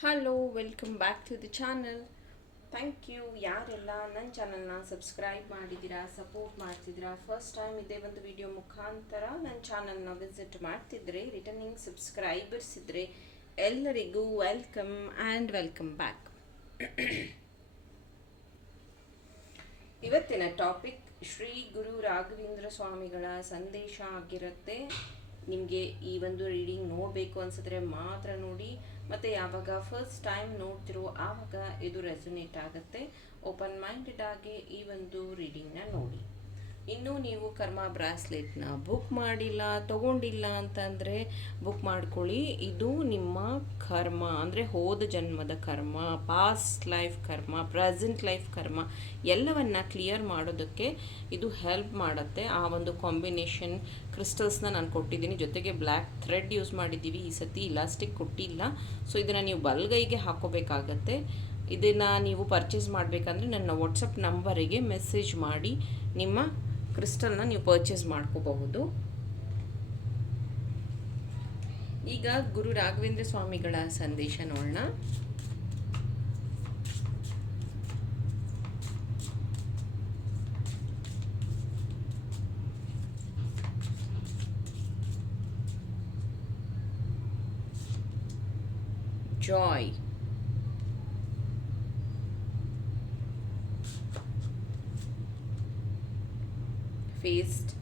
Hello welcome back to the channel thank you ಯಾರೆಲ್ಲ ನನ್ನ ಚಾನಲ್ನ ಸಬ್ಸ್ಕ್ರೈಬ್ ಮಾಡಿದ್ದೀರಾ ಸಪೋರ್ಟ್ ಮಾಡ್ತಿದ್ದೀರಾ ಫಸ್ಟ್ ಟೈಮ್ ಇದೇ ಒಂದು ವಿಡಿಯೋ ಮುಖಾಂತರ ನನ್ನ ಚಾನಲ್ನ ವಿಸಿಟ್ ಮಾಡ್ತಿದ್ರೆ ರಿಟರ್ನಿಂಗ್ ಸಬ್ಸ್ಕ್ರೈಬರ್ಸ್ ಇದ್ದರೆ ಎಲ್ಲರಿಗೂ ವೆಲ್ಕಮ್ ಆ್ಯಂಡ್ ವೆಲ್ಕಮ್ ಬ್ಯಾಕ್ ಇವತ್ತಿನ ಟಾಪಿಕ್ ಶ್ರೀ ಗುರು ರಾಘವೇಂದ್ರ ಸ್ವಾಮಿಗಳ ಸಂದೇಶ ಆಗಿರುತ್ತೆ. ನಿಮಗೆ ಈ ಒಂದು ರೀಡಿಂಗ್ ನೋಡಬೇಕು ಅನ್ಸಿದ್ರೆ ಮಾತ್ರ ನೋಡಿ. ಮತ್ತು ಯಾವಾಗ? ಫಸ್ಟ್ ಟೈಮ್ ನೋಡ್ತಿರೋ ಆವಾಗ ಇದು ರೆಸೊನೇಟ್ ಆಗುತ್ತೆ. ಓಪನ್ ಮೈಂಡೆಡ್ ಆಗಿ ಈ ಒಂದು ರೀಡಿಂಗ್ನ ನೋಡಿ. ಇನ್ನೂ ನೀವು ಕರ್ಮ ಬ್ರಾಸ್ಲೆಟ್ನ ಬುಕ್ ಮಾಡಿಲ್ಲ, ತಗೊಂಡಿಲ್ಲ ಅಂತಂದರೆ ಬುಕ್ ಮಾಡ್ಕೊಳ್ಳಿ. ಇದು ನಿಮ್ಮ ಕರ್ಮ, ಅಂದರೆ ಹೋದ ಜನ್ಮದ ಕರ್ಮ ಪಾಸ್ಟ್ ಲೈಫ್ ಕರ್ಮ ಪ್ರೆಸೆಂಟ್ ಲೈಫ್ ಕರ್ಮ, ಎಲ್ಲವನ್ನು ಕ್ಲಿಯರ್ ಮಾಡೋದಕ್ಕೆ ಇದು ಹೆಲ್ಪ್ ಮಾಡುತ್ತೆ. ಆ ಒಂದು ಕಾಂಬಿನೇಷನ್ ಕ್ರಿಸ್ಟಲ್ಸ್ನ ನಾನು ಕೊಟ್ಟಿದ್ದೀನಿ. ಜೊತೆಗೆ ಬ್ಲ್ಯಾಕ್ ಥ್ರೆಡ್ ಯೂಸ್ ಮಾಡಿದ್ದೀವಿ. ಈ ಸತಿ ಇಲಾಸ್ಟಿಕ್ ಕೊಟ್ಟಿಲ್ಲ. ಸೊ ಇದನ್ನು ನೀವು ಬಲ್ಗೈಗೆ ಹಾಕೋಬೇಕಾಗತ್ತೆ. ಇದನ್ನು ನೀವು ಪರ್ಚೇಸ್ ಮಾಡಬೇಕಂದ್ರೆ ನನ್ನ ವಾಟ್ಸಪ್ ನಂಬರಿಗೆ ಮೆಸೇಜ್ ಮಾಡಿ. ನಿಮ್ಮ ಕ್ರಿಸ್ಟಲ್ನ ನೀವು ಪರ್ಚೇಸ್ ಮಾಡ್ಕೋಬಹುದು. ಈಗ ಗುರು ರಾಘವೇಂದ್ರ ಸ್ವಾಮಿಗಳ ಸಂದೇಶ ನೋಡೋಣ. Joy. Faced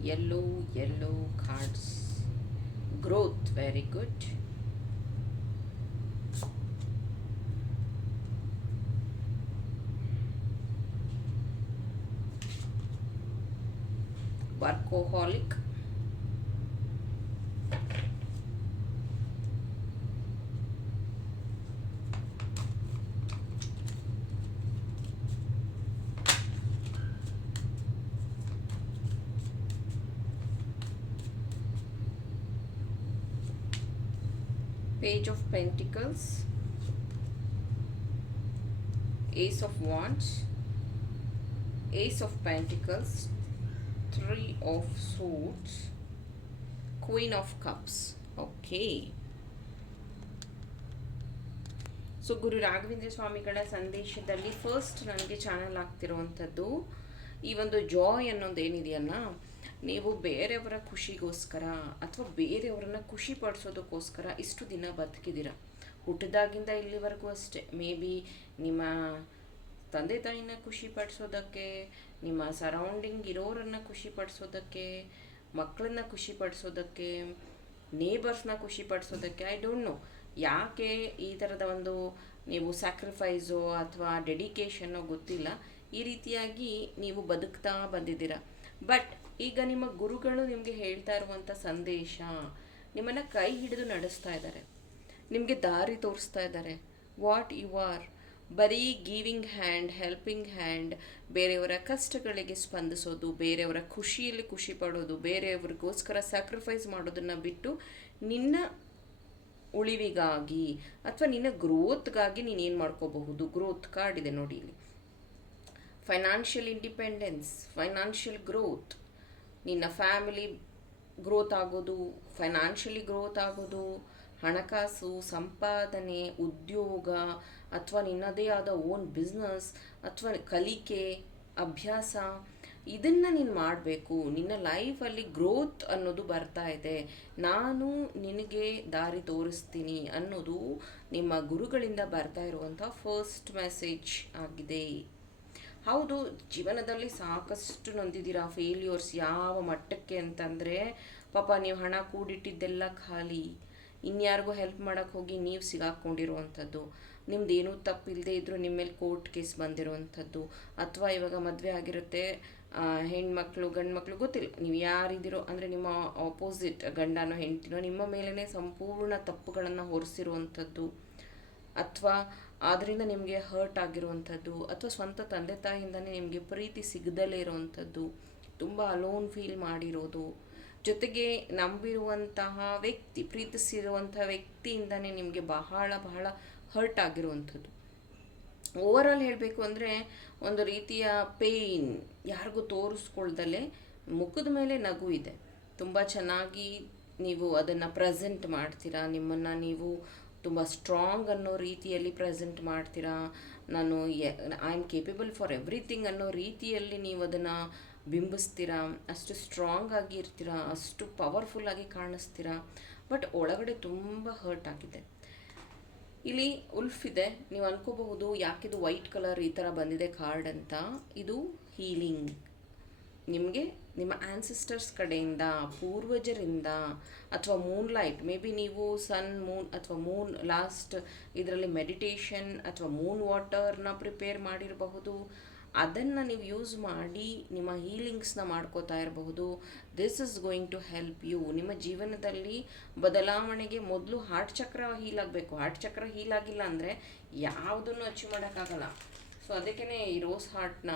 yellow yellow cards. Growth very good. Workaholic page of pentacles ace of wands ace of pentacles three of swords queen of cups okay so Guru Raghavendra ಸ್ವಾಮಿಗಳ ಸಂದೇಶದಲ್ಲಿ ಫಸ್ಟ್ ನನಗೆ ಚಾನಲ್ ಆಗ್ತಿರುವಂಥದ್ದು ಈ ಒಂದು ಜಾಯ್ ಅನ್ನೋದು ಏನಿದೆಯಲ್ಲ ನೀವು ಬೇರೆಯವರ ಖುಷಿಗೋಸ್ಕರ ಅಥವಾ ಬೇರೆಯವರನ್ನ ಖುಷಿ ಪಡಿಸೋದಕ್ಕೋಸ್ಕರ ಇಷ್ಟು ದಿನ ಬದುಕಿದ್ದೀರ? ಹುಟ್ಟಿದಾಗಿಂದ ಇಲ್ಲಿವರೆಗೂ ಅಷ್ಟೇ. ಮೇ ಬಿ ನಿಮ್ಮ ತಂದೆ ತಾಯಿನ ಖುಷಿ ಪಡಿಸೋದಕ್ಕೆ, ನಿಮ್ಮ ಸರೌಂಡಿಂಗ್ ಇರೋರನ್ನ ಖುಷಿ ಪಡಿಸೋದಕ್ಕೆ ಮಕ್ಕಳನ್ನ ಖುಷಿ ಪಡಿಸೋದಕ್ಕೆ ನೇಬರ್ಸ್ನ ಖುಷಿ ಪಡಿಸೋದಕ್ಕೆ ಐ ಡೋಂಟ್ ನೋ ಯಾಕೆ ಈ ಥರದ ಒಂದು ನೀವು ಸ್ಯಾಕ್ರಿಫೈಸೋ ಅಥವಾ ಡೆಡಿಕೇಶನ್ನೋ ಗೊತ್ತಿಲ್ಲ. ಈ ರೀತಿಯಾಗಿ ನೀವು ಬದುಕ್ತಾ ಬಂದಿದ್ದೀರ. ಬಟ್ ಈಗ ನಿಮ್ಮ ಗುರುಗಳು ನಿಮಗೆ ಹೇಳ್ತಾ ಇರುವಂಥ ಸಂದೇಶ, ನಿಮ್ಮನ್ನು ಕೈ ಹಿಡಿದು ನಡೆಸ್ತಾ ಇದ್ದಾರೆ ನಿಮಗೆ ದಾರಿ ತೋರಿಸ್ತಾ ಇದ್ದಾರೆ ವಾಟ್ ಯು ಆರ್ ಬರೀ ಗೀವಿಂಗ್ ಹ್ಯಾಂಡ್ ಹೆಲ್ಪಿಂಗ್ ಹ್ಯಾಂಡ್ ಬೇರೆಯವರ ಕಷ್ಟಗಳಿಗೆ ಸ್ಪಂದಿಸೋದು, ಬೇರೆಯವರ ಖುಷಿಯಲ್ಲಿ ಖುಷಿ ಪಡೋದು, ಬೇರೆಯವ್ರಿಗೋಸ್ಕರ ಸ್ಯಾಕ್ರಿಫೈಸ್ ಮಾಡೋದನ್ನು ಬಿಟ್ಟು ನಿನ್ನ ಉಳಿವಿಗಾಗಿ ಅಥವಾ ನಿನ್ನ ಗ್ರೋತ್ಗಾಗಿ ನೀನು ಏನು ಮಾಡ್ಕೋಬಹುದು? ಗ್ರೋತ್ ಕಾರ್ಡ್ ಇದೆ ನೋಡಿ ಇಲ್ಲಿ. ಫೈನಾನ್ಷಿಯಲ್ ಇಂಡಿಪೆಂಡೆನ್ಸ್ ಫೈನಾನ್ಷಿಯಲ್ ಗ್ರೋತ್ ನಿನ್ನ ಫ್ಯಾಮಿಲಿ ಗ್ರೋತ್ ಆಗೋದು ಫೈನಾನ್ಷಿಯಲಿ ಗ್ರೋತ್ ಆಗೋದು, ಹಣಕಾಸು, ಸಂಪಾದನೆ, ಉದ್ಯೋಗ, ಅಥವಾ ನಿನ್ನದೇ ಆದ ಓನ್ ಬಿಸ್ನೆಸ್ ಅಥವಾ ಕಲಿಕೆ, ಅಭ್ಯಾಸ, ಇದನ್ನು ನೀನು ಮಾಡಬೇಕು. ನಿನ್ನ ಲೈಫಲ್ಲಿ ಗ್ರೋತ್ ಅನ್ನೋದು ಬರ್ತಾ ಇದೆ. ನಾನು ನಿನಗೆ ದಾರಿ ತೋರಿಸ್ತೀನಿ ಅನ್ನೋದು ನಿಮ್ಮ ಗುರುಗಳಿಂದ ಬರ್ತಾ ಇರುವಂಥ ಫಸ್ಟ್ ಮೆಸೇಜ್ ಆಗಿದೆ. ಹೌದು, ಜೀವನದಲ್ಲಿ ಸಾಕಷ್ಟು ನೊಂದಿದ್ದೀರಾ? ಫೇಲ್ಯೂರ್ಸ್ ಯಾವ ಮಟ್ಟಕ್ಕೆ ಅಂತಂದರೆ, ಪಾಪ ನೀವು ಹಣ ಕೂಡಿಟ್ಟಿದ್ದೆಲ್ಲ ಖಾಲಿ. ಇನ್ಯಾರಿಗೂ ಹೆಲ್ಪ್ ಮಾಡೋಕ್ಕೆ ಹೋಗಿ ನೀವು ಸಿಗಾಕೊಂಡಿರುವಂಥದ್ದು. ಏನೂ ತಪ್ಪಿಲ್ಲದೆ ಇದ್ದರೂ ನಿಮ್ಮ ಮೇಲೆ ಕೋರ್ಟ್ ಕೇಸ್ ಬಂದಿರುವಂಥದ್ದು. ಅಥವಾ ಇವಾಗ ಮದುವೆ ಆಗಿರುತ್ತೆ ಹೆಣ್ಮಕ್ಳು ಗಂಡು ಮಕ್ಕಳು ಗೊತ್ತಿಲ್ಲ. ನೀವು ಯಾರಿದ್ದೀರೋ, ಅಂದರೆ ನಿಮ್ಮ ಆಪೋಸಿಟ್ ಗಂಡನೋ, ಹೆಂಡ್ತಿನೋ, ನಿಮ್ಮ ಮೇಲೇ ಸಂಪೂರ್ಣ ತಪ್ಪುಗಳನ್ನು ಹೊರಿಸಿರುವಂಥದ್ದು. ಅಥವಾ ಅದರಿಂದ ನಿಮಗೆ ಹರ್ಟ್ ಆಗಿರುವಂಥದ್ದು ಅಥವಾ ಸ್ವಂತ ತಂದೆ ತಾಯಿಯಿಂದನೇ ನಿಮಗೆ ಪ್ರೀತಿ ಸಿಗದಲೇ ಇರುವಂಥದ್ದು, ತುಂಬ ಅಲೋನ್ ಫೀಲ್ ಮಾಡಿರೋದು. ಜೊತೆಗೆ ನಂಬಿರುವಂತಹ ವ್ಯಕ್ತಿ, ಪ್ರೀತಿಸಿರುವಂಥ ವ್ಯಕ್ತಿಯಿಂದನೇ ನಿಮಗೆ ಬಹಳ ಬಹಳ ಹರ್ಟ್ ಆಗಿರುವಂಥದ್ದು. ಓವರ್ ಆಲ್ ಹೇಳಬೇಕು ಅಂದರೆ ಒಂದು ರೀತಿಯ ಪೇಯ್ನ್ ಯಾರಿಗೂ ತೋರಿಸ್ಕೊಳ್ದಲೇ ಮುಖದ ಮೇಲೆ ನಗು ಇದೆ. ತುಂಬ ಚೆನ್ನಾಗಿ ನೀವು ಅದನ್ನು ಪ್ರೆಸೆಂಟ್ ಮಾಡ್ತೀರಾ, ನಿಮ್ಮನ್ನು ನೀವು ತುಂಬ ಸ್ಟ್ರಾಂಗ್ ಅನ್ನೋ ರೀತಿಯಲ್ಲಿ ಪ್ರೆಸೆಂಟ್ ಮಾಡ್ತೀರಾ? ನಾನು I am capable for everything ಅನ್ನೋ ರೀತಿಯಲ್ಲಿ ನೀವು ಅದನ್ನು ಬಿಂಬಿಸ್ತೀರಾ? ಅಷ್ಟು ಸ್ಟ್ರಾಂಗ್ ಆಗಿ ಇರ್ತೀರಾ? ಅಷ್ಟು ಪವರ್ಫುಲ್ ಆಗಿ ಕಾಣಿಸ್ತೀರಾ? ಬಟ್ ಒಳಗಡೆ ತುಂಬ ಹರ್ಟ್ ಆಗಿದೆ. ಇಲ್ಲಿ ಉಲ್ಫ್ ಇದೆ. ನೀವು ಅನ್ಕೋಬಹುದು ಯಾಕಿದು ವೈಟ್ ಕಲರ್ ಈ ಥರ ಬಂದಿದೆ ಕಾರ್ಡ್ ಅಂತ. ಇದು ಹೀಲಿಂಗ್ ನಿಮಗೆ ನಿಮ್ಮ ಆನ್ಸಿಸ್ಟರ್ಸ್ ಕಡೆಯಿಂದ, ಪೂರ್ವಜರಿಂದ ಅಥವಾ ಮೂನ್ ಲೈಟ್ ಮೇ ಬಿ ನೀವು ಸನ್ ಮೂನ್ ಅಥವಾ ಮೂನ್ ಲಾಸ್ಟ್ ಇದರಲ್ಲಿ ಮೆಡಿಟೇಷನ್ ಅಥವಾ ಮೂನ್ ವಾಟರ್ನ ಪ್ರಿಪೇರ್ ಮಾಡಿರಬಹುದು. ಅದನ್ನು ನೀವು ಯೂಸ್ ಮಾಡಿ, ನಿಮ್ಮ ಹೀಲಿಂಗ್ಸ್ನ ಮಾಡ್ಕೋತಾ ಇರಬಹುದು. This is going to help you ನಿಮ್ಮ ಜೀವನದಲ್ಲಿ ಬದಲಾವಣೆಗೆ ಮೊದಲು ಹಾರ್ಟ್ ಚಕ್ರ ಹೀಲ್ ಆಗಬೇಕು. ಹಾರ್ಟ್ ಚಕ್ರ ಹೀಲ್ ಆಗಿಲ್ಲ ಅಂದರೆ ಯಾವುದನ್ನು ಅಚೀವ್ ಮಾಡೋಕ್ಕಾಗಲ್ಲ. ಸೊ ಅದಕ್ಕೇ ಈ ರೋಸ್ ಹಾರ್ಟ್ನ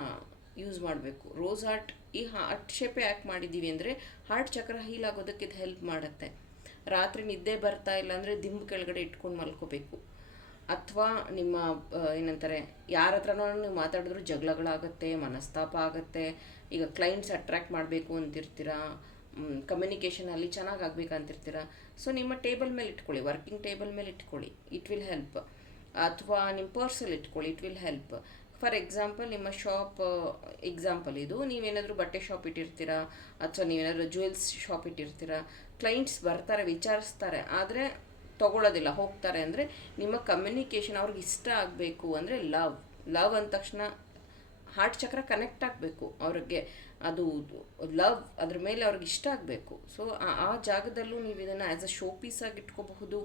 ಯೂಸ್ ಮಾಡಬೇಕು. ರೋಸ್ ಹಾರ್ಟ್ ಈ ಹಾರ್ಟ್ ಶೇಪೆ ಯಾಕೆ ಮಾಡಿದ್ದೀವಿ ಅಂದರೆ ಹಾರ್ಟ್ ಚಕ್ರ ಹೀಲ್ ಆಗೋದಕ್ಕೆ ಇದು ಹೆಲ್ಪ್ ಮಾಡುತ್ತೆ. ರಾತ್ರಿ ನಿದ್ದೆ ಬರ್ತಾ ಇಲ್ಲ ಅಂದರೆ ದಿಂಬು ಕೆಳಗಡೆ ಇಟ್ಕೊಂಡು ಮಲ್ಕೋಬೇಕು. ಅಥವಾ ನಿಮ್ಮ ಏನಂತಾರೆ, ಯಾರ ಹತ್ರನೂ ನೀವು ಮಾತಾಡಿದ್ರು ಜಗಳಗಳಾಗತ್ತೆ, ಮನಸ್ತಾಪ ಆಗುತ್ತೆ, ಈಗ ಕ್ಲೈಂಟ್ಸ್ ಅಟ್ರ್ಯಾಕ್ಟ್ ಮಾಡಬೇಕು ಅಂತಿರ್ತೀರಾ ಕಮ್ಯುನಿಕೇಷನಲ್ಲಿ ಚೆನ್ನಾಗಿ ಆಗ್ಬೇಕಂತಿರ್ತೀರಾ ಸೊ ನಿಮ್ಮ ಟೇಬಲ್ ಮೇಲೆ ಇಟ್ಕೊಳ್ಳಿ ವರ್ಕಿಂಗ್ ಟೇಬಲ್ ಮೇಲೆ ಇಟ್ಕೊಳ್ಳಿ ಇಟ್ ವಿಲ್ ಹೆಲ್ಪ್ ಅಥವಾ ನಿಮ್ಮ ಪರ್ಸಲ್ಲಿ ಇಟ್ಕೊಳ್ಳಿ it will help for example ನಿಮ್ಮ ಶಾಪ್ ಎಕ್ಸಾಂಪಲ್ ಇದು. ನೀವೇನಾದರೂ ಬಟ್ಟೆ ಶಾಪ್ ಇಟ್ಟಿರ್ತೀರಾ? ಅಥವಾ ನೀವೇನಾದರೂ ಜ್ಯುವೆಲ್ಸ್ ಶಾಪ್ ಇಟ್ಟಿರ್ತೀರಾ? ಕ್ಲೈಂಟ್ಸ್ ಬರ್ತಾರೆ, ವಿಚಾರಿಸ್ತಾರೆ. ಆದರೆ ತಗೊಳ್ಳೋದಿಲ್ಲ ಹೋಗ್ತಾರೆ ಅಂದರೆ ನಿಮ್ಮ ಕಮ್ಯುನಿಕೇಷನ್ ಅವ್ರಿಗೆ ಇಷ್ಟ ಆಗಬೇಕು ಅಂದರೆ ಲವ್ ಲವ್ ಅಂದ ತಕ್ಷಣ ಹಾರ್ಟ್ ಚಕ್ರ ಕನೆಕ್ಟ್ ಆಗಬೇಕು ಅವ್ರಿಗೆ. ಅದು ಲವ್ ಅದ್ರ ಮೇಲೆ ಅವ್ರಿಗೆ ಇಷ್ಟ ಆಗಬೇಕು. ಸೊ ಆ ಜಾಗದಲ್ಲೂ ನೀವು ಇದನ್ನು ಆ್ಯಸ್ ಅ ಶೋ ಪೀಸ್ ಆಗಿ ಇಟ್ಕೋಬಹುದು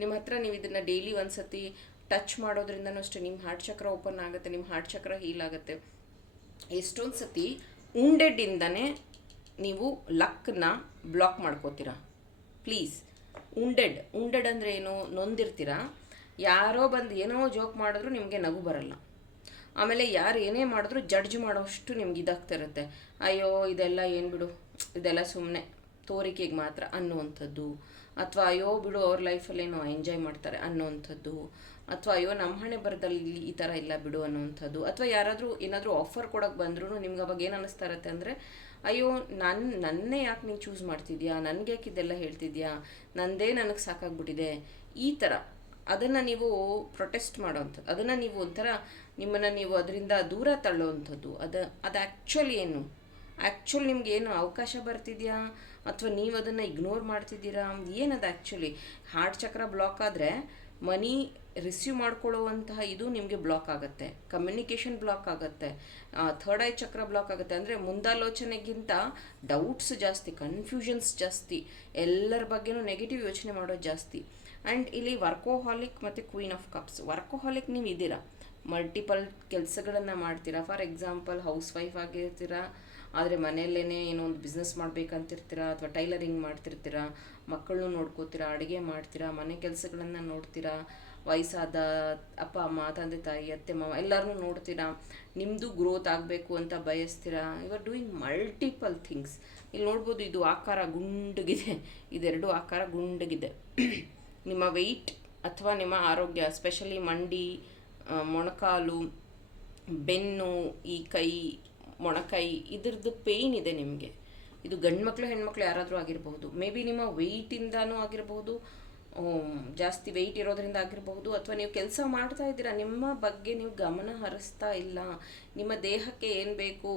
ನಿಮ್ಮ ಹತ್ರ ನೀವು ಇದನ್ನು ಡೈಲಿ ಒಂದ್ಸತಿ ಟಚ್ ಮಾಡೋದ್ರಿಂದನೂ ಅಷ್ಟೇ ನಿಮ್ಮ ಹಾರ್ಟ್ ಚಕ್ರ ಓಪನ್ ಆಗುತ್ತೆ ನಿಮ್ಮ ಹಾರ್ಟ್ ಚಕ್ರ ಹೀಲ್ ಆಗುತ್ತೆ. ಎಷ್ಟೊಂದು ಸತಿ ಉಂಡೆಡ್ಡಿಂದನೇ ನೀವು ಲಕ್ನ ಬ್ಲಾಕ್ ಮಾಡ್ಕೋತೀರಾ? ಪ್ಲೀಸ್ ಉಂಡೆಡ್ ಉಂಡೆಡ್ ಅಂದರೆ ಏನು? ನೊಂದಿರ್ತೀರಾ? ಯಾರೋ ಬಂದು ಏನೋ ಜೋಕ್ ಮಾಡಿದ್ರು ನಿಮಗೆ ನಗು ಬರಲ್ಲ. ಆಮೇಲೆ ಯಾರು ಏನೇ ಮಾಡಿದ್ರು ಜಡ್ಜ್ ಮಾಡೋಷ್ಟು ನಿಮ್ಗೆ ಇದಾಗ್ತಾ ಇರುತ್ತೆ. ಅಯ್ಯೋ, ಇದೆಲ್ಲ ಏನು ಬಿಡು? ಇದೆಲ್ಲ ಸುಮ್ಮನೆ ತೋರಿಕೆಗೆ ಮಾತ್ರ ಅನ್ನುವಂಥದ್ದು. ಅಥವಾ ಅಯ್ಯೋ, ಬಿಡು, ಅವ್ರ ಲೈಫಲ್ಲೇನೋ ಎಂಜಾಯ್ ಮಾಡ್ತಾರೆ ಅನ್ನುವಂಥದ್ದು. ಅಥವಾ ಅಯ್ಯೋ, ನಮ್ಮ ಹಣೆ ಬರದಲ್ಲಿ ಈ ಥರ ಇಲ್ಲ ಬಿಡು ಅನ್ನುವಂಥದ್ದು. ಅಥವಾ ಯಾರಾದರೂ ಏನಾದರೂ ಆಫರ್ ಕೊಡೋಕೆ ಬಂದ್ರೂ ನಿಮ್ಗೆ ಅವಾಗ ಏನು ಅನ್ನಿಸ್ತಾ ಇರತ್ತೆ ಅಂದರೆ, ಅಯ್ಯೋ ನನ್ನ ನನ್ನೇ ಯಾಕೆ ನೀನು ಚೂಸ್ ಮಾಡ್ತಿದ್ಯಾ? ನನಗೆ ಯಾಕೆ ಇದೆಲ್ಲ ಹೇಳ್ತಿದ್ಯಾ? ನಂದೇ ನನಗೆ ಸಾಕಾಗ್ಬಿಟ್ಟಿದೆ. ಈ ಥರ. ಅದನ್ನು ನೀವು ಪ್ರೊಟೆಸ್ಟ್ ಮಾಡೋವಂಥದ್ದು ಅದನ್ನು ನೀವು ಒಂಥರ ನಿಮ್ಮನ್ನು ನೀವು ಅದರಿಂದ ದೂರ ತಳ್ಳೋವಂಥದ್ದು ಅದು ಅದು ಆ್ಯಕ್ಚುಲಿ ಏನು? ಆ್ಯಕ್ಚುಲಿ ನಿಮ್ಗೆ ಏನು ಅವಕಾಶ ಬರ್ತಿದೆಯಾ? ಅಥವಾ ನೀವು ಅದನ್ನು ಇಗ್ನೋರ್ ಮಾಡ್ತಿದ್ದೀರಾ? ಏನದು ಆ್ಯಕ್ಚುಲಿ ಹಾರ್ಟ್ ಚಕ್ರ ಬ್ಲಾಕ್ ಆದರೆ ಮನಿ ರಿಸೀವ್ ಮಾಡ್ಕೊಳ್ಳುವಂತಹ ಇದು ನಿಮಗೆ ಬ್ಲಾಕ್ ಆಗುತ್ತೆ. ಕಮ್ಯುನಿಕೇಷನ್ ಬ್ಲಾಕ್ ಆಗುತ್ತೆ. ಥರ್ಡ್ ಐ ಚಕ್ರ ಬ್ಲಾಕ್ ಆಗುತ್ತೆ. ಅಂದರೆ ಮುಂದಾಲೋಚನೆಗಿಂತ ಡೌಟ್ಸ್ ಜಾಸ್ತಿ ಕನ್ಫ್ಯೂಷನ್ಸ್ ಜಾಸ್ತಿ, ಎಲ್ಲರ ಬಗ್ಗೆನೂ ನೆಗೆಟಿವ್ ಯೋಚನೆ ಮಾಡೋದು ಜಾಸ್ತಿ. ಆ್ಯಂಡ್ ಇಲ್ಲಿ ವರ್ಕೋಹಾಲಿಕ್ ಮತ್ತು ಕ್ವೀನ್ ಆಫ್ ಕಪ್ಸ್ ವರ್ಕೋಹಾಲಿಕ್ ನೀವು ಇದ್ದೀರಾ? ಮಲ್ಟಿಪಲ್ ಕೆಲಸಗಳನ್ನು ಮಾಡ್ತೀರಾ? ಫಾರ್ ಎಕ್ಸಾಂಪಲ್ ಹೌಸ್ ವೈಫ್ ಆಗಿರ್ತೀರಾ, ಆದರೆ ಮನೆಯಲ್ಲೇ ಏನೋ ಒಂದು ಬಿಸ್ನೆಸ್ ಮಾಡ್ಬೇಕಂತಿರ್ತೀರಾ, ಅಥವಾ ಟೈಲರಿಂಗ್ ಮಾಡ್ತಿರ್ತೀರಾ, ಮಕ್ಕಳನ್ನೂ ನೋಡ್ಕೋತೀರಾ, ಅಡುಗೆ ಮಾಡ್ತೀರಾ, ಮನೆ ಕೆಲಸಗಳನ್ನು ನೋಡ್ತೀರಾ ವಯಸ್ಸಾದ ಅಪ್ಪ, ಅಮ್ಮ, ತಂದೆ, ತಾಯಿ, ಅತ್ತೆ, ಮಾವ ಎಲ್ಲರನ್ನೂ ನೋಡ್ತೀರಾ? ನಿಮ್ಮದು ಗ್ರೋತ್ ಆಗಬೇಕು ಅಂತ ಬಯಸ್ತೀರಾ? You are doing multiple things ಇಲ್ಲಿ ನೋಡ್ಬೋದು ಇದು ಆಕಾರ ಗುಂಡಗಿದೆ. ಇದೆರಡು ಆಕಾರ ಗುಂಡಗಿದೆ. ನಿಮ್ಮ ವೆಯ್ಟ್ ಅಥವಾ ನಿಮ್ಮ ಆರೋಗ್ಯ ಸ್ಪೆಷಲಿ ಮಂಡಿ ಮೊಣಕಾಲು, ಬೆನ್ನು, ಈ ಕೈ, ಮೊಣಕೈ, ಇದ್ರದ್ದು ಪೇಯ್ನ್ ಇದೆ ನಿಮಗೆ. ಇದು ಗಂಡು ಮಕ್ಕಳು ಹೆಣ್ಮಕ್ಳು ಯಾರಾದರೂ ಆಗಿರಬಹುದು. ಮೇ ಬಿ ನಿಮ್ಮ ವೆಯ್ಟಿಂದನೂ ಆಗಿರಬಹುದು. ಜಾಸ್ತಿ ವೆಯ್ಟ್ ಇರೋದ್ರಿಂದ ಆಗಿರಬಹುದು, ಅಥವಾ ನೀವು ಕೆಲಸ ಮಾಡ್ತಾ ಇದ್ದೀರಾ, ನಿಮ್ಮ ಬಗ್ಗೆ ನೀವು ಗಮನ ಹರಿಸ್ತಾ ಇಲ್ಲ, ನಿಮ್ಮ ದೇಹಕ್ಕೆ ಏನು ಬೇಕು,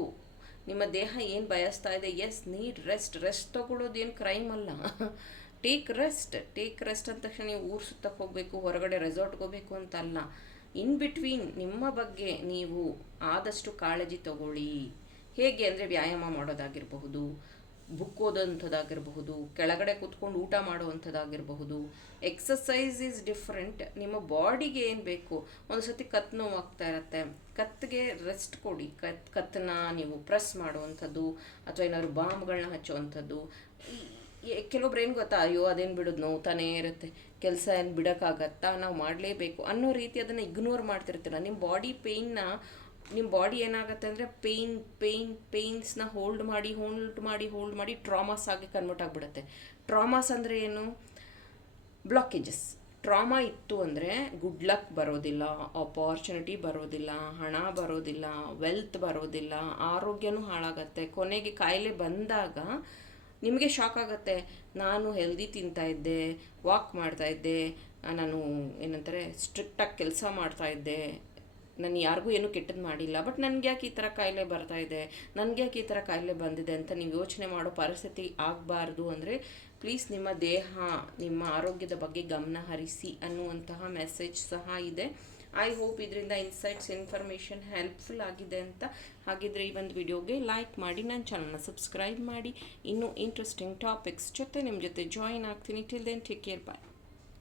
ನಿಮ್ಮ ದೇಹ ಏನು ಬಯಸ್ತಾ ಇದೆ ಎಸ್ ನೀಡ್ ರೆಸ್ಟ್ ರೆಸ್ಟ್ ತಗೊಳ್ಳೋದು ಏನು ಕ್ರೈಮ್ ಅಲ್ಲ. ಟೇಕ್ ರೆಸ್ಟ್ ಟೇಕ್ ರೆಸ್ಟ್ ಅಂದ ತಕ್ಷಣ ನೀವು ಊರು ಸುತ್ತಕ್ಕೆ ಹೋಗಬೇಕು, ಹೊರಗಡೆ ರೆಸಾರ್ಟ್ಗೆ ಹೋಗಬೇಕು ಅಂತ ಅಲ್ಲ. ಇನ್ ಬಿಟ್ವೀನ್ ನಿಮ್ಮ ಬಗ್ಗೆ ನೀವು ಆದಷ್ಟು ಕಾಳಜಿ ತಗೊಳ್ಳಿ. ಹೇಗೆ ಅಂದರೆ ವ್ಯಾಯಾಮ ಮಾಡೋದಾಗಿರಬಹುದು ಬುಕ್ ಓದೋಂಥದ್ದಾಗಿರಬಹುದು ಕೆಳಗಡೆ ಕೂತ್ಕೊಂಡು ಊಟ ಮಾಡುವಂಥದ್ದಾಗಿರಬಹುದು ಎಕ್ಸಸೈಸ್ ಈಸ್ ಡಿಫ್ರೆಂಟ್ ನಿಮ್ಮ ಬಾಡಿಗೆ ಏನು ಬೇಕು? ಒಂದು ಸತಿ ಕತ್ತು ನೋವು ಆಗ್ತಾ ಇರತ್ತೆ. ಕತ್ತಿಗೆ ರೆಸ್ಟ್ ಕೊಡಿ. ಕತ್ ಕತ್ತನ್ನ ನೀವು ಪ್ರೆಸ್ ಮಾಡುವಂಥದ್ದು, ಅಥವಾ ಏನಾದ್ರು ಬಾಂಬ್ಗಳನ್ನ ಹಚ್ಚುವಂಥದ್ದು. ಕೆಲವೊಬ್ರು ಏನು ಗೊತ್ತಾ? ಅಯ್ಯೋ, ಅದೇನು ಬಿಡೋದು ನೋವ್ತಾನೇ ಇರುತ್ತೆ. ಕೆಲಸ ಏನು ಬಿಡೋಕ್ಕಾಗತ್ತಾ? ನಾವು ಮಾಡಲೇಬೇಕು ಅನ್ನೋ ರೀತಿ ಅದನ್ನು ಇಗ್ನೋರ್ ಮಾಡ್ತಿರ್ತೀರ. ನಿಮ್ಮ ಬಾಡಿ ಪೇಯ್ನ ನಿಮ್ಮ ಬಾಡಿ ಏನಾಗುತ್ತೆ ಅಂದರೆ ಪೇಯ್ನ್ ಪೇಯ್ನ್ ಪೇಯ್ನ್ಸ್ನ ಹೋಲ್ಡ್ ಮಾಡಿ ಹೋಲ್ಡ್ ಮಾಡಿ ಹೋಲ್ಡ್ ಮಾಡಿ ಟ್ರಾಮಾಸ್ ಆಗಿ ಕನ್ವರ್ಟ್ ಆಗಿಬಿಡುತ್ತೆ. ಟ್ರಾಮಾಸ್ ಅಂದರೆ ಏನು? ಬ್ಲಾಕೇಜಸ್ ಟ್ರಾಮಾ ಇತ್ತು ಅಂದರೆ ಗುಡ್ ಲಕ್ ಬರೋದಿಲ್ಲ ಆಪರ್ಚುನಿಟಿ ಬರೋದಿಲ್ಲ, ಹಣ ಬರೋದಿಲ್ಲ ವೆಲ್ತ್ ಬರೋದಿಲ್ಲ, ಆರೋಗ್ಯನೂ ಹಾಳಾಗತ್ತೆ. ಕೊನೆಗೆ ಕಾಯಿಲೆ ಬಂದಾಗ ನಿಮಗೆ ಶಾಕ್ ಆಗುತ್ತೆ. ನಾನು ಹೆಲ್ದಿ ತಿಂತಾ ಇದ್ದೆ ವಾಕ್ ಮಾಡ್ತಾ ಇದ್ದೆ, ನಾನು ಏನಂತಾರೆ ಸ್ಟ್ರಿಕ್ಟಾಗಿ ಕೆಲಸ ಮಾಡ್ತಾ ಇದ್ದೆ ನಾನು ಯಾರಿಗೂ ಏನೂ ಕೆಟ್ಟದ್ದು ಮಾಡಿಲ್ಲ. ಬಟ್ ನನಗೆ ಯಾಕೆ ಈ ಥರ ಕಾಯಿಲೆ ಬರ್ತಾ ಇದೆ? ನನಗೆ ಯಾಕೆ ಈ ಥರ ಕಾಯಿಲೆ ಬಂದಿದೆ ಅಂತ ನೀವು ಯೋಚನೆ ಮಾಡೋ ಪರಿಸ್ಥಿತಿ ಆಗಬಾರ್ದು ಅಂದರೆ ಪ್ಲೀಸ್ ನಿಮ್ಮ ದೇಹ, ನಿಮ್ಮ ಆರೋಗ್ಯದ ಬಗ್ಗೆ ಗಮನ ಹರಿಸಿ ಅನ್ನುವಂತಹ ಮೆಸೇಜ್ ಸಹ ಇದೆ. ಐ ಹೋಪ್ ಇದರಿಂದ ಇನ್ಸೈಟ್ಸ್ ಇನ್ಫಾರ್ಮೇಷನ್ ಹೆಲ್ಪ್ಫುಲ್ ಆಗಿದೆ ಅಂತ. ಹಾಗಿದ್ರೆ ಈ ಒಂದು ವಿಡಿಯೋಗೆ ಲೈಕ್ ಮಾಡಿ, ನನ್ನ ಚಾನಲ್ನ ಸಬ್ಸ್ಕ್ರೈಬ್ ಮಾಡಿ. ಇನ್ನೂ ಇಂಟ್ರೆಸ್ಟಿಂಗ್ ಟಾಪಿಕ್ಸ್ ಜೊತೆ ನಿಮ್ಮ ಜೊತೆ ಜಾಯಿನ್ ಆಗ್ತೀನಿ. Till then take care bye